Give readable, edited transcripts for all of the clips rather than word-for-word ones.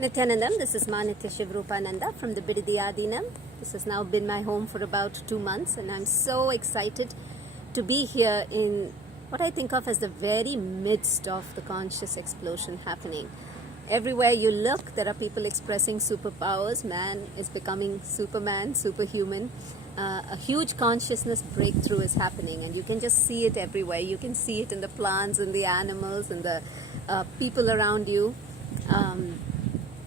Nityanandam, this is Ma Nitya Shivrupananda from the Bididiyadinam. This has now been my home for about 2 months, and I'm so excited to be here in what I think of as the very midst of the conscious explosion happening. Everywhere you look, there are people expressing superpowers. Man is becoming Superman, superhuman. A huge consciousness breakthrough is happening, and you can just see it everywhere. You can see it in the plants, in the animals, in the people around you.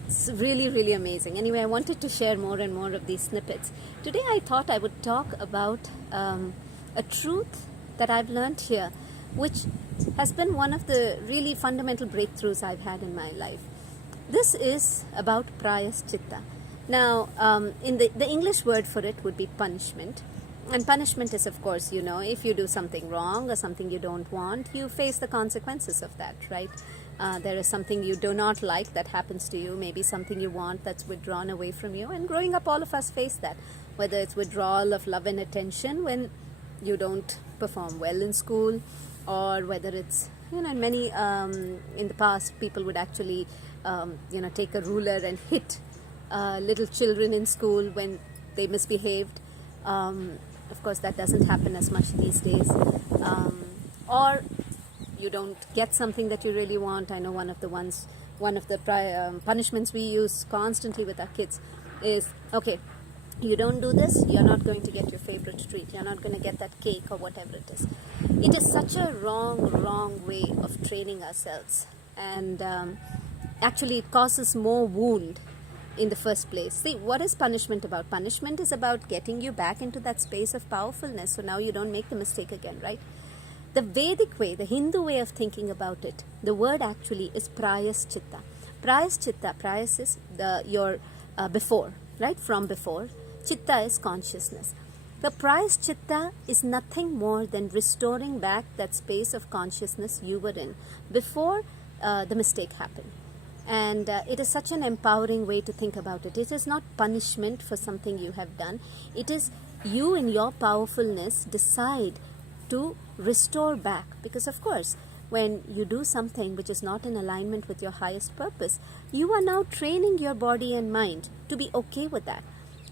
It's really, really amazing. Anyway, I wanted to share more and more of these snippets. Today I thought I would talk about a truth that I've learned here, which has been one of the really fundamental breakthroughs I've had in my life. This is about Prayaschitta. Now, in the English word for it would be punishment. And punishment is, of course, if you do something wrong or something you don't want, you face the consequences of that, right? There is something you do not like that happens to you, maybe something you want that's withdrawn away from you. And growing up, all of us face that, whether it's withdrawal of love and attention when you don't perform well in school, or whether it's, in many, in the past, people would actually, take a ruler and hit little children in school when they misbehaved. Of course, that doesn't happen as much these days. Or you don't get something that you really want. I know one of the punishments we use constantly with our kids is, okay, you don't do this, you're not going to get your favorite treat. You're not going to get that cake or whatever it is. It is such a wrong way of training ourselves. And actually, it causes more wound in the first place. See, what is punishment about? Punishment is about getting you back into that space of powerfulness, so now you don't make the mistake again, right? The Vedic way, the Hindu way of thinking about it, the word actually is Prayaschitta. Prayas is your before, right? From before. Chitta is consciousness. The Prayaschitta is nothing more than restoring back that space of consciousness you were in before the mistake happened. And it is such an empowering way to think about it. It is not punishment for something you have done. It is you in your powerfulness decide to restore back. Because of course, when you do something which is not in alignment with your highest purpose, you are now training your body and mind to be okay with that.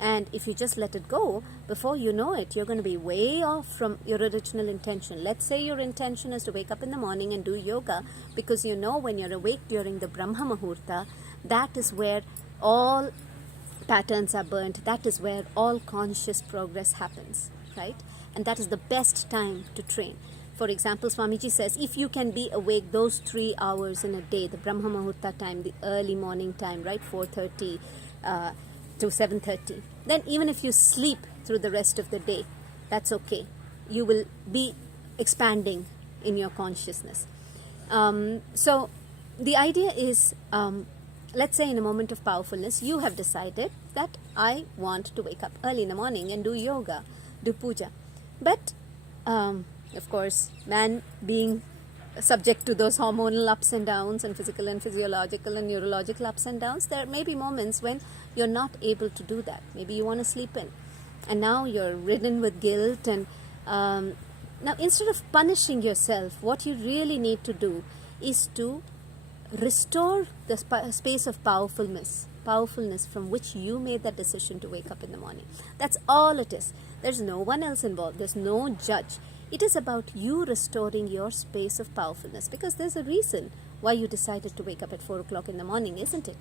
And if you just let it go, before you know it, you're going to be way off from your original intention. Let's say your intention is to wake up in the morning and do yoga, because when you're awake during the Brahma Muhurta, that is where all patterns are burnt. That is where all conscious progress happens, right? And that is the best time to train. For example, Swamiji says, if you can be awake those 3 hours in a day, the Brahma Muhurta time, the early morning time, right, 4:30 to 7:30, then even if you sleep through the rest of the day, that's okay. You will be expanding in your consciousness. So the idea is, let's say in a moment of powerfulness, you have decided that I want to wake up early in the morning and do yoga, do puja. But, of course, man being subject to those hormonal ups and downs and physical and physiological and neurological ups and downs, there may be moments when you're not able to do that. Maybe you want to sleep in. And now you're ridden with guilt. And now instead of punishing yourself, what you really need to do is to restore the space of powerfulness from which you made that decision to wake up in the morning. That's all it is. There's no one else involved. There's no judge. It is about you restoring your space of powerfulness, because there's a reason why you decided to wake up at 4 o'clock in the morning, isn't it?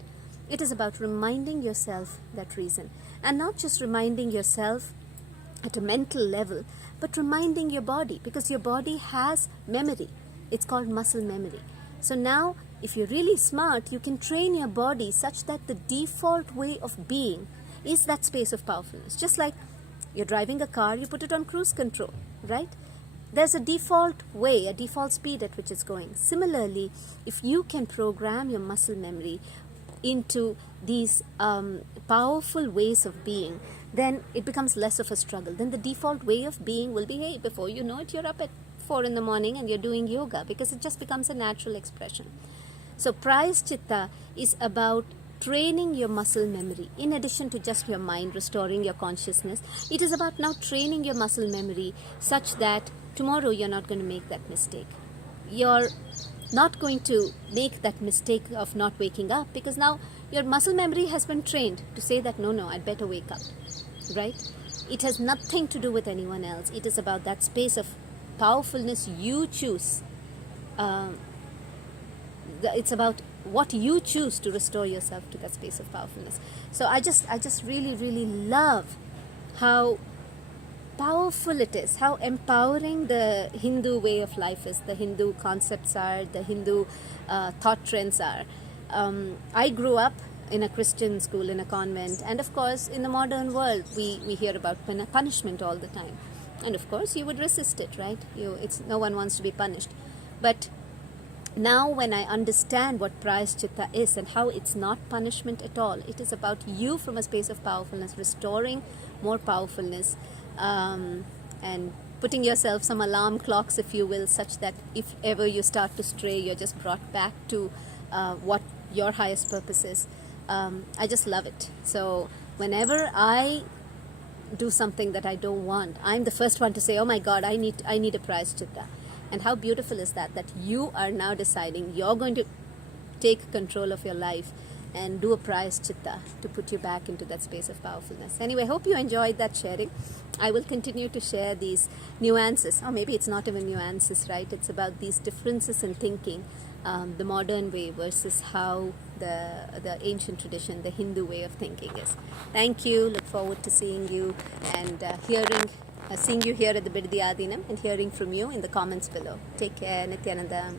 It is about reminding yourself that reason, and not just reminding yourself at a mental level, but reminding your body, because your body has memory. It's called muscle memory. So now, if you're really smart, you can train your body such that the default way of being is that space of powerfulness. Just like you're driving a car, you put it on cruise control, right? There's a default way, a default speed at which it's going. Similarly, if you can program your muscle memory into these powerful ways of being, then it becomes less of a struggle. Then the default way of being will be, hey, before you know it, you're up at 4 in the morning and you're doing yoga, because it just becomes a natural expression. So Prayaschitta is about training your muscle memory. In addition to just your mind restoring your consciousness, it is about now training your muscle memory such that tomorrow you're not going to make that mistake. Your not going to make that mistake of not waking up, because now your muscle memory has been trained to say that no, I'd better wake up, right? It has nothing to do with anyone else. It is about that space of powerfulness you choose. It's about what you choose to restore yourself to that space of powerfulness. So I just really love how powerful it is, how empowering the Hindu way of life is, the Hindu concepts are, the Hindu thought trends are. I grew up in a Christian school, in a convent, and of course in the modern world we hear about punishment all the time, and of course you would resist it, right? No one wants to be punished. But now when I understand what Prayaschitta is and how it's not punishment at all, it is about you from a space of powerfulness, restoring more powerfulness, and putting yourself some alarm clocks, if you will, such that if ever you start to stray, you're just brought back to what your highest purpose is. I just love it. So whenever I do something that I don't want, I'm the first one to say, oh my God, I need a Prayaschitta. And how beautiful is that you are now deciding you're going to take control of your life and do a Prayaschitta to put you back into that space of powerfulness. Anyway, hope you enjoyed that sharing. I will continue to share these nuances, or maybe it's not even nuances, right? It's about these differences in thinking, the modern way versus how the ancient tradition, the Hindu way of thinking is. Thank you. Look forward to seeing you and seeing you here at the Bidadi Adinam and hearing from you in the comments below. Take care. Nityananda.